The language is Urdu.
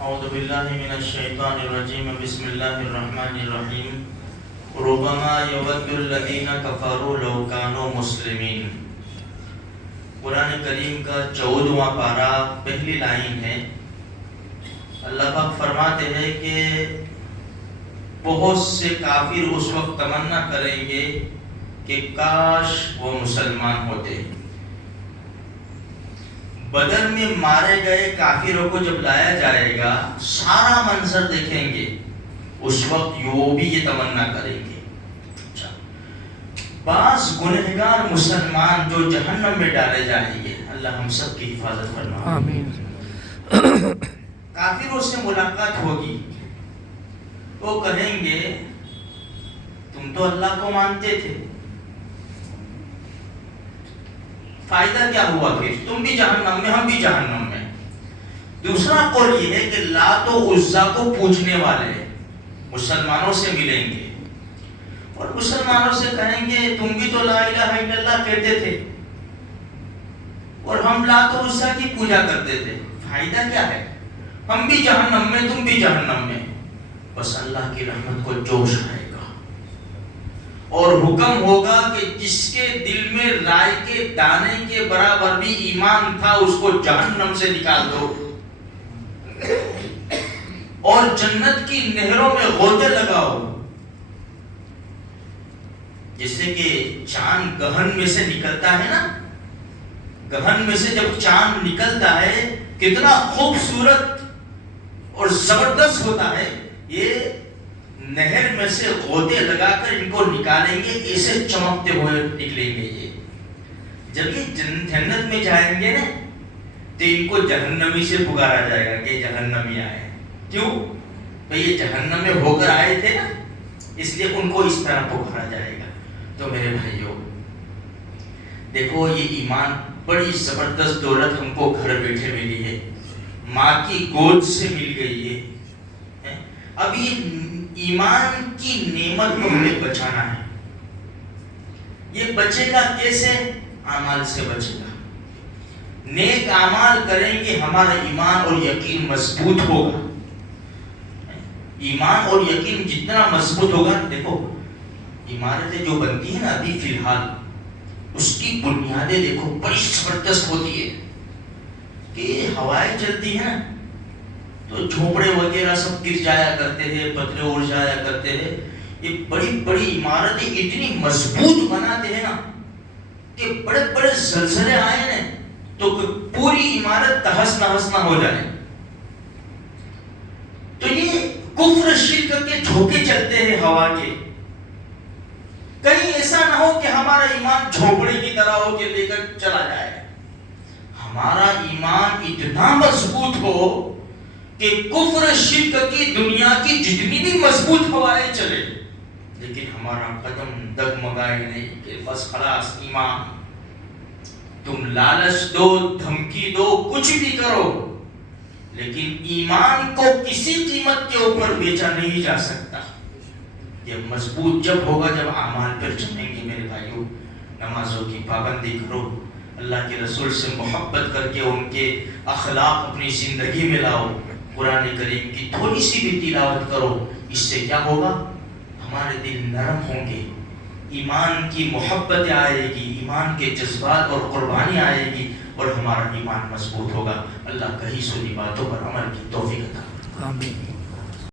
اعوذ باللہ من الشیطان الرجیم بسم اللہ الرحمن الرحیم ربما یود الذین کفروا لو کانوا مسلمین۔ قرآن کریم کا 14واں پارہ پہلی لائن ہے۔ اللہ پاک فرماتے ہیں کہ بہت سے کافر اس وقت تمنا کریں گے کہ کاش وہ مسلمان ہوتے۔ بدر میں مارے گئے کافروں کو جب لایا جائے گا سارا منظر دیکھیں گے، اس وقت وہ بھی یہ تمنا کریں گے۔ اچھا، بعض گنہگار مسلمان جو جہنم میں ڈالے جائیں گے، اللہ ہم سب کی حفاظت فرمائے۔ آمین۔ کافروں سے ملاقات ہوگی، وہ کہیں گے تم تو اللہ کو مانتے تھے، فائدہ کیا ہوا؟ پھر تم بھی جہنم میں، ہم بھی جہنم میں۔ دوسرا قول یہ ہے کہ لات و عزا کو پوجنے والے مسلمانوں سے ملیں گے اور مسلمانوں سے کہیں گے تم بھی تو لا الہ الا اللہ کہتے تھے اور ہم لات و عزا کی پوجا کرتے تھے، فائدہ کیا ہے؟ ہم بھی جہنم میں، تم بھی جہنم میں۔ بس اللہ کی رحمت کو جوش آئے گا اور حکم ہوگا کہ جس کے دل میں رائے کے دانے کے برابر بھی ایمان تھا اس کو جہنم سے نکال دو اور جنت کی نہروں میں غوطے لگاؤ۔ جیسے کہ چاند گہن میں سے نکلتا ہے نا، گہن میں سے جب چاند نکلتا ہے کتنا خوبصورت اور زبردست ہوتا ہے، یہ نہر میں سے غوطے لگا کر ان کو نکالیں گے، ایسے چمکتے ہوئے نکلیں گے۔ یہ جب یہ جنت میں جائیں گے نا تو ان کو جہنمی سے پکارا جائے گا کہ جہنمی آئے۔ کیوں؟ بھئی یہ جہنم میں ہو کر آئے تھے نا، اس لیے ان کو اس طرح پکارا جائے گا۔ تو میرے بھائیوں دیکھو، یہ ایمان بڑی زبردست دولت ہم کو گھر بیٹھے ملی ہے، ماں کی گود سے مل گئی ہے۔ اب یہ ایمان کی نعمت کو ہمیں بچانا ہے۔ یہ بچے گا کیسے؟ اعمال سے بچے گا۔ نیک اعمال کریں گے، ہمارا ایمان اور یقین مضبوط ہوگا۔ ایمان اور یقین جتنا مضبوط ہوگا، دیکھو عمارتیں جو بنتی ہیں نا ابھی فی الحال، اس کی بنیادیں دیکھو بڑی زبردست ہوتی ہے کہ ہوائیں چلتی ہیں تو جھوپڑے وغیرہ سب گر جایا کرتے ہیں، پترے اڑ جایا کرتے ہیں۔ یہ بڑی بڑی عمارتیں اتنی مضبوط بناتے ہیں نا کہ بڑے بڑے زلزلے آئے نا تو پوری عمارت تہس نہس نہ ہو جائے۔ تو یہ کفر شرک کے جھونکے چلتے ہیں ہوا کے، کہیں ایسا نہ ہو کہ ہمارا ایمان جھوپڑے کی طرح ہو کے لے کر چلا جائے۔ ہمارا ایمان اتنا مضبوط ہو کہ کفر شرک کی دنیا کی جتنی بھی مضبوط ہوائیں چلے لیکن ہمارا قدم ڈگمگائے نہیں کہ بس خلاص ایمان، تم لالچ دو، دھمکی دو، کچھ بھی کرو، لیکن ایمان کو کسی قیمت کے اوپر بیچا نہیں جا سکتا۔ یہ مضبوط جب ہوگا جب اعمال پر چلیں گے۔ میرے بھائیوں، نمازوں کی پابندی کرو، اللہ کے رسول سے محبت کر کے ان کے اخلاق اپنی زندگی میں لاؤ، قرآن کریم کی تھوڑی سی بھی تلاوت کرو۔ اس سے کیا ہوگا؟ ہمارے دل نرم ہوں گے، ایمان کی محبت آئے گی، ایمان کے جذبات اور قربانی آئے گی اور ہمارا ایمان مضبوط ہوگا۔ اللہ کہیں سنی باتوں پر عمل کی توفیق عطا فرمائے۔ آمین۔